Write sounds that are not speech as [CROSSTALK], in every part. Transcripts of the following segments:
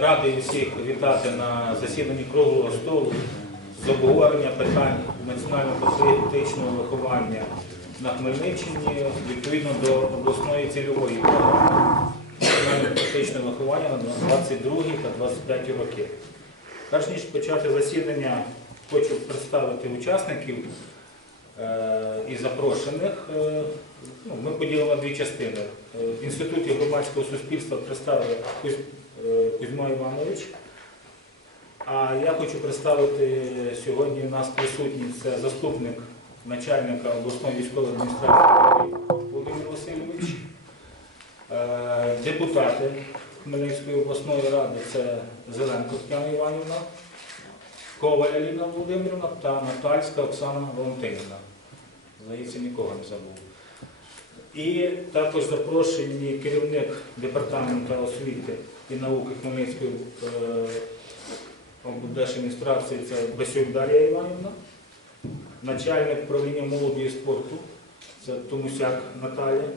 радий всіх вітати на засіданні круглого столу з обговорення питань національно-патріотичного виховання на Хмельниччині відповідно до обласної цільової програми національно-патріотичного виховання на 22 та 25 роки. Перш ніж почати засідання, хочу представити учасників е, і запрошених. Е, ну, Ми поділимо дві частини. Е, В Інституті громадського суспільства представив Кузь- е, Кузьма Іванович. А я хочу представити сьогодні у нас присутній це заступник начальника обласної військової адміністрації Володимир Васильович, Е, депутати Хмельницької обласної ради це Зеленко Тетяна Іванівна, Коваль Аліна Володимирівна та Натальська Оксана Валентинівна. Здається, нікого не забув. І також запрошені керівник департаменту освіти і науки Хмельницької е, облдержадміністрації це Басюк Дар'я Іванівна, начальник управління молоді і спорту це Томусяк Наталія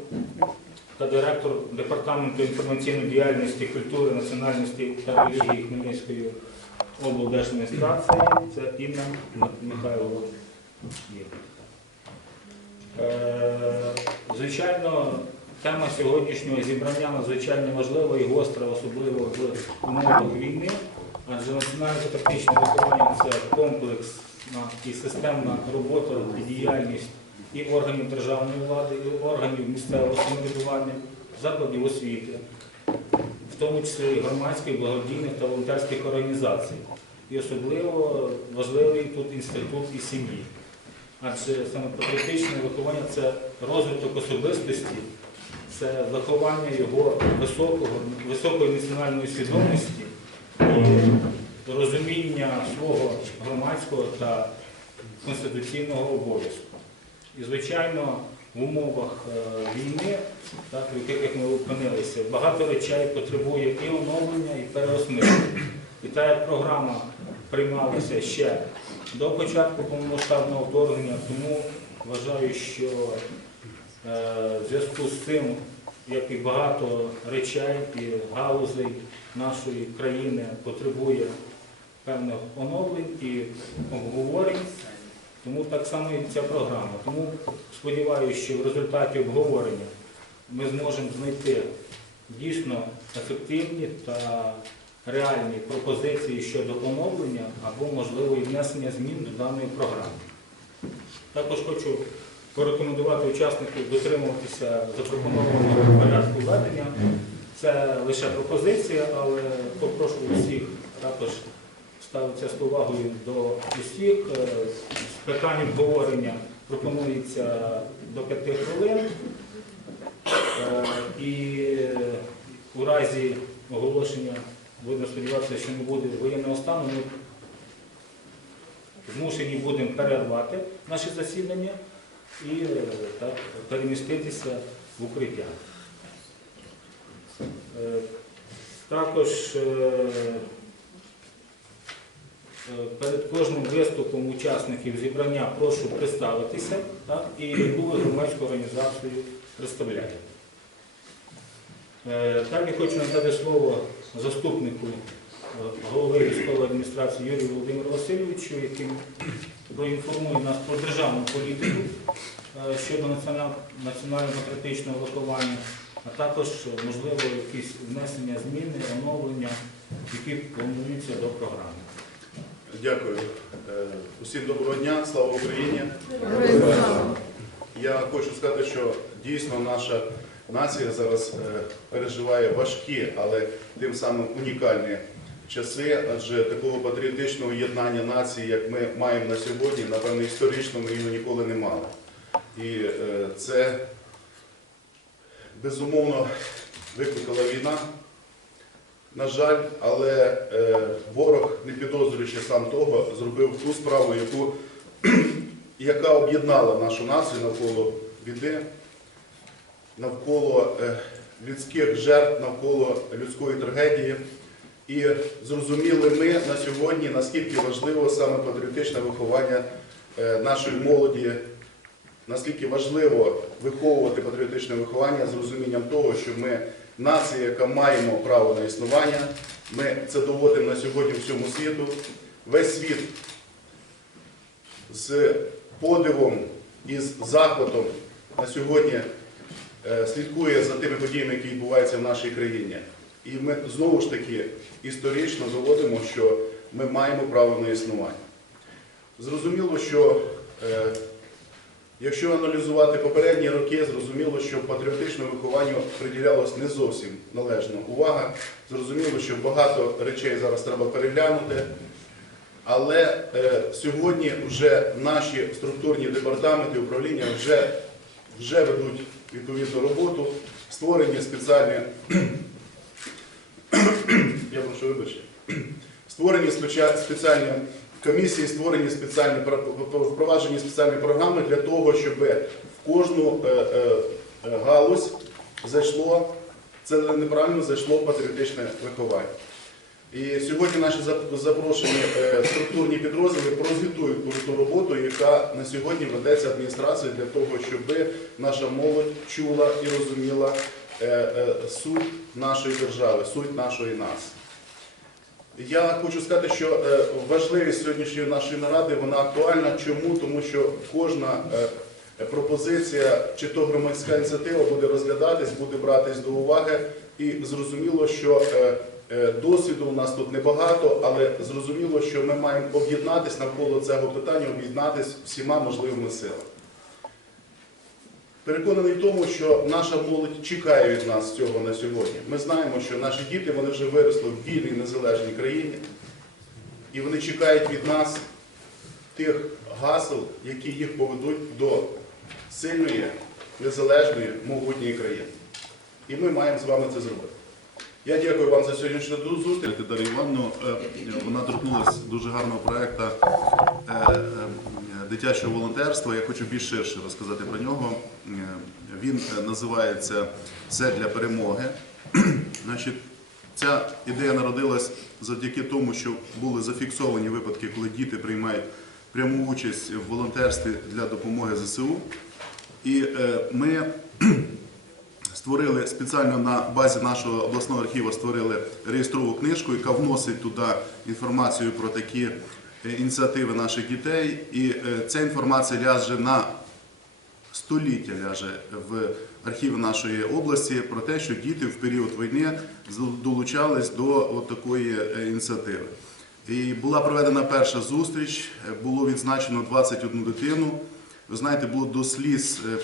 та директор департаменту інформаційної діяльності, культури, національності та релігії Хмельницької облдержадміністрації це Інна Михайлова. Е, Звичайно, тема сьогоднішнього зібрання надзвичайно важлива і гостра, особливо в умовах війни, адже національно-патріотичне виховання це комплексна і системна робота і діяльність і органів державної влади, і органів місцевого самоврядування, закладів освіти, в тому числі і громадських, благодійних та волонтерських організацій. І особливо важливий тут інститут і сім'ї. Адже саме патріотичне виховання це розвиток особистості, це виховання його високого, високої національної свідомості і розуміння свого громадського та конституційного обов'язку. І, звичайно, в умовах е, війни, так, в яких ми опинилися, багато речей потребує і оновлення, і переосмислення. І та як програма приймалася ще до початку повномасштабного вторгнення, тому вважаю, що в зв'язку з цим, як і багато речей і галузей нашої країни потребує певних оновлень і обговорень. Тому так само і ця програма. Тому сподіваюся, що в результаті обговорення ми зможемо знайти дійсно ефективні та реальні пропозиції щодо оновлення або, можливо, і внесення змін до даної програми. Також хочу порекомендувати учасників дотримуватися запропонованого порядку ведення. Це лише пропозиція, але попрошу усіх також ставитися з повагою до усіх. Е, З питань обговорення пропонується до 5 хвилин. Е, І у разі оголошення, будемо сподіватися, що не буде воєнного стану, ми змушені будемо перервати наше засідання і е, так, переміститися в укриття. Е, Також е, Перед кожним виступом учасників зібрання прошу представитися так, і яку громадську організацію представляєте. Е, Так я хочу надати слово заступнику голови військової адміністрації Юрію Володимиру Васильовичу, який проінформує нас про державну політику е, щодо національно-патріотичного виховання, а також, е, можливо, якісь внесення зміни, оновлення, які плануються до програми. Дякую. Е, Усім доброго дня, слава Україні. Я хочу сказати, що дійсно наша нація зараз переживає важкі, але тим самим унікальні часи, адже такого патріотичного єднання нації, як ми маємо на сьогодні, напевно, історично ми його ніколи не мали. І е, це безумовно викликала війна. На жаль, але е, ворог, не підозрюючи сам того, зробив ту справу, яку, [CLEARS THROAT] яка об'єднала нашу націю навколо біди, навколо е, людських жертв, навколо людської трагедії. І зрозуміли ми на сьогодні, наскільки важливо саме патріотичне виховання е, нашої молоді, наскільки важливо виховувати патріотичне виховання з розумінням того, що ми нація, яка маємо право на існування, Ми це доводимо на сьогодні всьому світу. Весь світ з подивом і з захватом на сьогодні е, слідкує за тими подіями, які відбуваються в нашій країні. І ми знову ж таки історично доводимо, що ми маємо право на існування. Зрозуміло, що е, якщо аналізувати попередні роки, зрозуміло, що патріотичному вихованню приділялось не зовсім належна увага. Зрозуміло, що багато речей зараз треба переглянути. Але е, сьогодні вже наші структурні департаменти управління вже, вже ведуть відповідну роботу, створені спеціальні, я прошу вибачення, створені спеціальні комісії, створені спеціальні про- впроваджені спеціальні програми для того, щоб в кожну е, е, галузь зайшло, це неправильно зайшло патріотичне виховання. І сьогодні наші запрошені е, структурні підрозділи прозвітують про ту роботу, яка на сьогодні ведеться адміністрацією для того, щоб наша молодь чула і розуміла суть нашої держави, суть нашої нації. Я хочу сказати, що е, важливість сьогоднішньої нашої наради вона актуальна. Чому? Тому що кожна е, пропозиція чи то громадська ініціатива буде розглядатись, буде братись до уваги, і зрозуміло, що е, е, досвіду у нас тут небагато, але зрозуміло, що ми маємо об'єднатись навколо цього питання, об'єднатись всіма можливими силами. Переконаний в тому, що наша молодь чекає від нас цього на сьогодні. Ми знаємо, що наші діти вони вже виросли в вільній незалежній країні, і вони чекають від нас тих гасел, які їх поведуть до сильної, незалежної, могутньої країни. І ми маємо з вами це зробити. Я дякую вам за сьогоднішню зустріч. Дар'я Івановну, е, вона торкнулася дуже гарного проєкту е, е, дитячого волонтерства. Я хочу більш ширше розказати про нього. Е, Він е, називається Все для перемоги. [CLEARS THROAT] Значить, ця ідея народилась завдяки тому, що були зафіксовані випадки, коли діти приймають пряму участь в волонтерстві для допомоги ЗСУ. І е, ми [CLEARS THROAT] створили спеціально на базі нашого обласного архіву створили реєстрову книжку, яка вносить туди інформацію про такі ініціативи наших дітей. І е, ця інформація ляже на століття ляже в архів нашої області про те, що діти в період війни долучались до такої е, ініціативи. І була проведена перша зустріч, е, було відзначено 21 дитину. Ви знаєте, було до сліз е,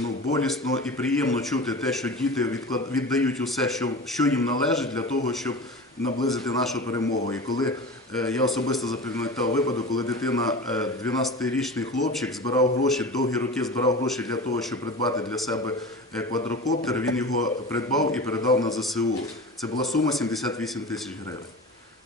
ну, болісно і приємно чути те, що діти віддають усе, що їм належить, для того, щоб наблизити нашу перемогу. І коли е, я особисто запам'ятав випадок, коли дитина, е, 12-річний хлопчик, збирав гроші, довгі роки збирав гроші для того, щоб придбати для себе е, квадрокоптер, він його придбав і передав на ЗСУ. Це була сума 78 тисяч гривень.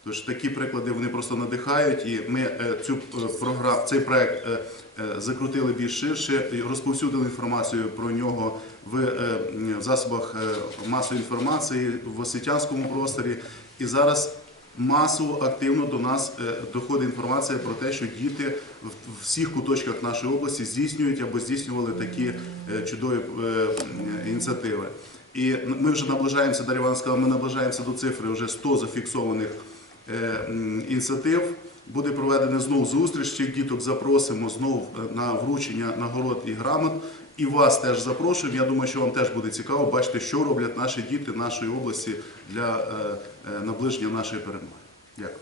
Тож такі приклади вони просто надихають, і ми е, цю програму, цей проект е, е, закрутили більш ширше, розповсюдили інформацію про нього в е, засобах е, масової інформації в освітянському просторі. І зараз масово активно до нас е, доходить інформація про те, що діти в всіх куточках нашої області здійснюють або здійснювали такі е, чудові е, ініціативи. І ми вже наближаємося, Дар'я Івановна сказала, ми наближаємося до цифри вже 100 зафіксованих ініціатив. Буде проведена знов зустріч цих діток. Запросимо знов е, на вручення нагород і грамот. І вас теж запрошуємо. Я думаю, що вам теж буде цікаво бачити, що роблять наші діти нашої області для е, е, наближення нашої перемоги. Дякую.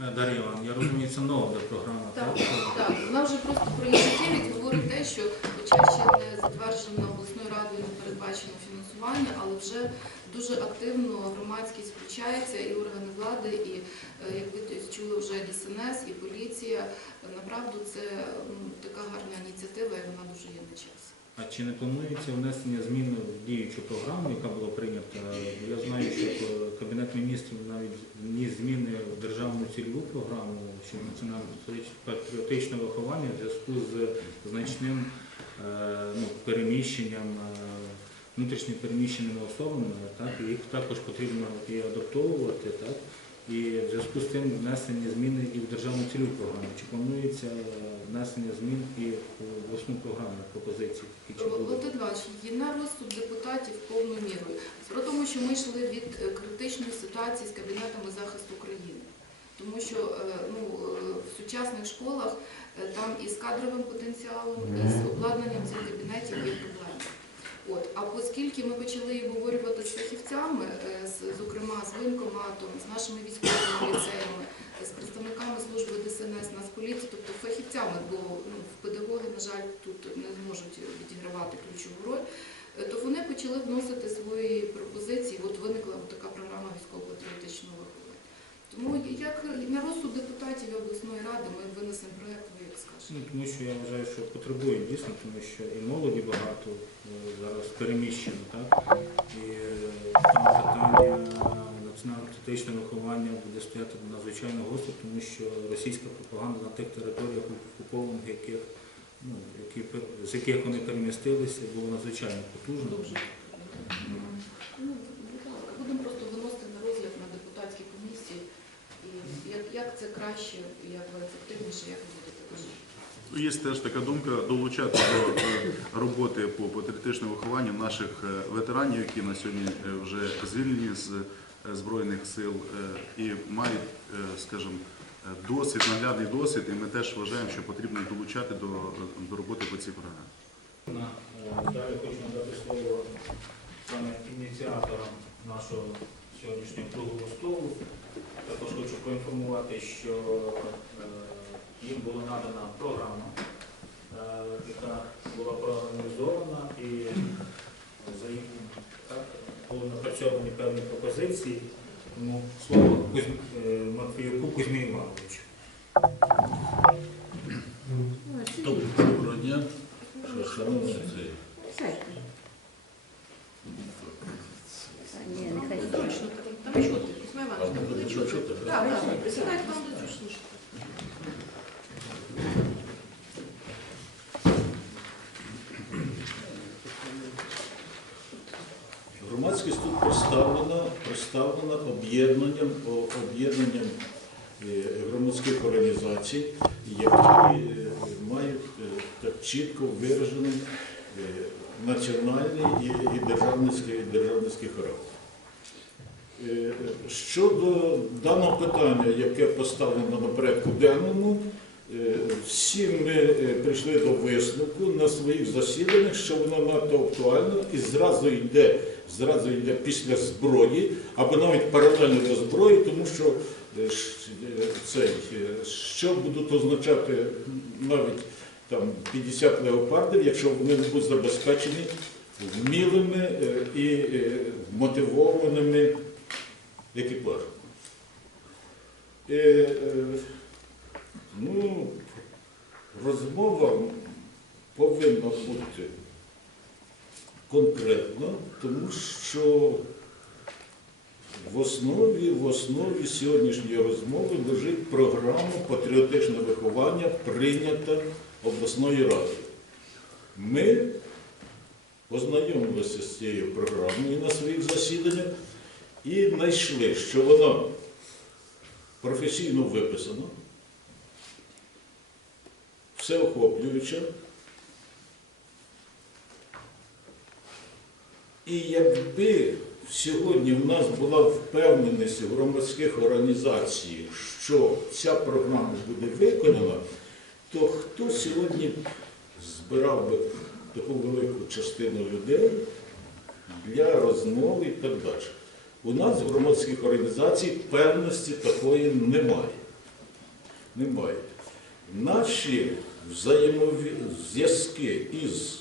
Е, Дар'я Івановна, я розумію, це нова буде програма, Так, так? так. Вона вже просто про ініціативі говорить те, що хоча ще не затверджено обласною радою, не передбачено фінансування, але вже дуже активно громадськість включається, і органи влади, і е, як ви чули вже ДСНС, і поліція. Направду це така гарна ініціатива, і вона дуже є на час. А чи не планується внесення змін в діючу програму, яка була прийнята? Я знаю, що Кабінет міністрів навіть вніс зміни в державну цільову програму щодо національно-патріотичного виховання в зв'язку з значним е, ну, переміщенням, е, внутрішньо переміщеними особами, так, їх також потрібно і адаптовувати, так, і в зв'язку з цим внесення зміни і в державну цільову програму. Чи планується е, внесення змін і в обласну програму пропозиції? Іванович, є на розсуд депутатів повною мірою. В тому, що ми йшли від е, критичної консультацій з кабінетами захисту України. Тому що е, ну, е, в сучасних школах е, там і з кадровим потенціалом, і з обладнанням цих кабінетів є проблеми. От, а оскільки ми почали обговорювати з фахівцями, е, зокрема з воєнкоматом, з нашими військовими ліцеями, з представниками служби ДСНС, Нацполіції, тобто фахівцями, бо ну, педагоги, на жаль, тут не зможуть відігравати ключову роль, е, то вони почали вносити свої пропозиції. От виникла от така програма військово-патріотичного виховання. Тому як на розсуд депутатів обласної ради ми винесемо проєкт, скажете. Ну, тому що я вважаю, що потребує дійсно, тому що і молоді багато е, зараз переміщено, так? І е, там питання національно-патріотичного виховання буде стояти надзвичайно гостро, тому що російська пропаганда на тих територіях окупованих, яких, ну, які, з яких вони перемістилися, була надзвичайно потужна. Дуже. Ну, будемо просто виносити на розгляд на депутатській комісії. І як, як це краще, як ви ефективніше, як кажете. Є теж така думка долучати до е, роботи по патріотичному вихованню наших е, ветеранів, які на сьогодні е, вже звільнені з Збройних сил і мають, скажімо, досвід, наглядний досвід, і ми теж вважаємо, що потрібно долучати до, до роботи по цій програмі. Далі хочу надати слово саме ініціаторам нашого сьогоднішнього круглого столу. Також хочу поінформувати, що була надана програма, е, яка була проаналізована і за їх були напрацьовані певні пропозиції. Тому слово е, Матвіюку Кузьмі Івановичу. Доброго дня. Що, шановні це? Ні, нехай. Точно, там чути, Кузьма А Іванович, буде буде що чути. чути? Так, так, присідайте, там буде чути. Громадськість тут представлена, представлена об'єднанням, об'єднанням е, громадських організацій, які е, мають е, так чітко виражений національний і, державницький, державницький характер. Щодо даного питання, яке поставлено на порядку денному, всі ми е, прийшли до висновку на своїх засіданнях, що воно надто актуально і зразу йде, зразу йде після зброї, або навіть паралельно до зброї, тому що е, е, цей, е, що будуть означати навіть там 50 леопардів, якщо вони не будуть забезпечені вмілими е, і е, мотивованими екіпажами. Ну, розмова повинна бути конкретна, тому що в основі, в основі сьогоднішньої розмови лежить програма патріотичного виховання, прийнята обласною радою. Ми ознайомилися з цією програмою на своїх засіданнях і знайшли, що вона професійно виписана, всеохоплююча. І якби сьогодні в нас була впевненість в громадських організацій, що ця програма буде виконана, то хто сьогодні збирав би таку велику частину людей для розмови і так далі? У нас в громадських організацій певності такої немає. Немає. Наші взаємозв'язки із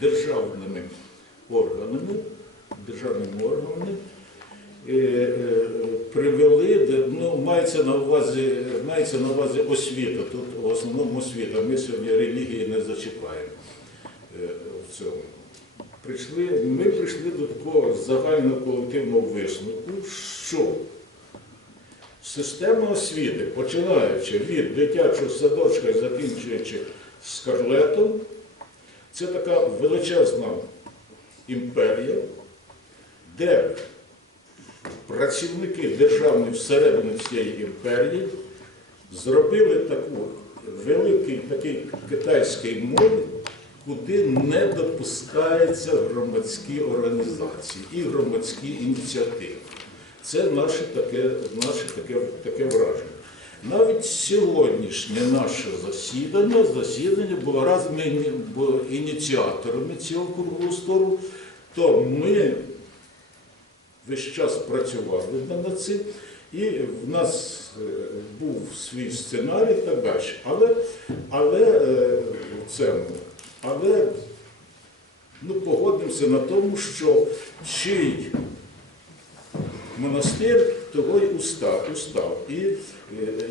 державними органами, державними органами е, е, привели, ну, мається на увазі, мається на увазі освіта. Тут в основному освіта. Ми сьогодні релігії не зачіпаємо е, в цьому. Прийшли, ми прийшли до такого загального колективного висновку, що система освіти, починаючи від дитячого садочка і закінчуючи скарлетом, це така величезна імперія, де працівники державні всередині цієї імперії зробили таку великий такий китайський мод куди не допускаються громадські організації і громадські ініціативи. Це наше таке, наше таке, таке враження. Навіть сьогоднішнє наше засідання, засідання було раз ми були ініціаторами цього круглого столу, то ми весь час працювали над цим, і в нас е, був свій сценарій і так далі. Але, але, це, але ну, погодимося на тому, що чий монастир того й устав. устав. І е,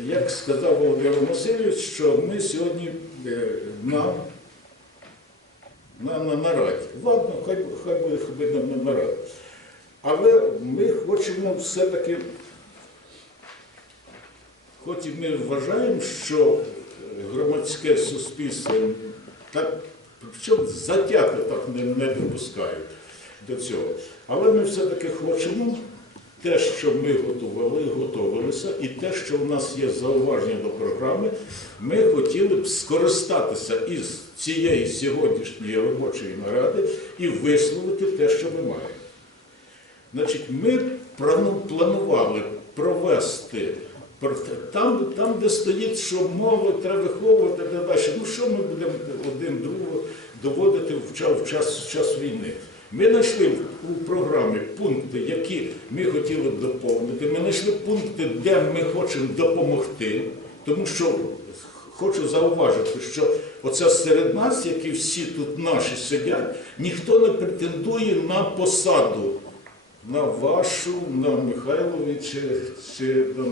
як сказав Володимир Васильович, що ми сьогодні е, на, на, на нараді. Ладно, хай, хай буде хай буде на нараді. Але ми хочемо все-таки, хоч і ми вважаємо, що громадське суспільство так, причому затято так не, не допускають до цього. Але ми все-таки хочемо те, що ми готували, готувалися, і те, що в нас є зауваження до програми, ми хотіли б скористатися із цієї сьогоднішньої робочої наради і висловити те, що ми маємо. Значить, ми планували провести там, там, де стоїть, що мову треба виховувати, далі. Ну що ми будемо один другого доводити в час, в час війни? Ми знайшли у програмі пункти, які ми хотіли б доповнити. Ми знайшли пункти, де ми хочемо допомогти, тому що хочу зауважити, що оце серед нас, які всі тут наші сидять, ніхто не претендує на посаду на вашу, на Михайлові чи, чи на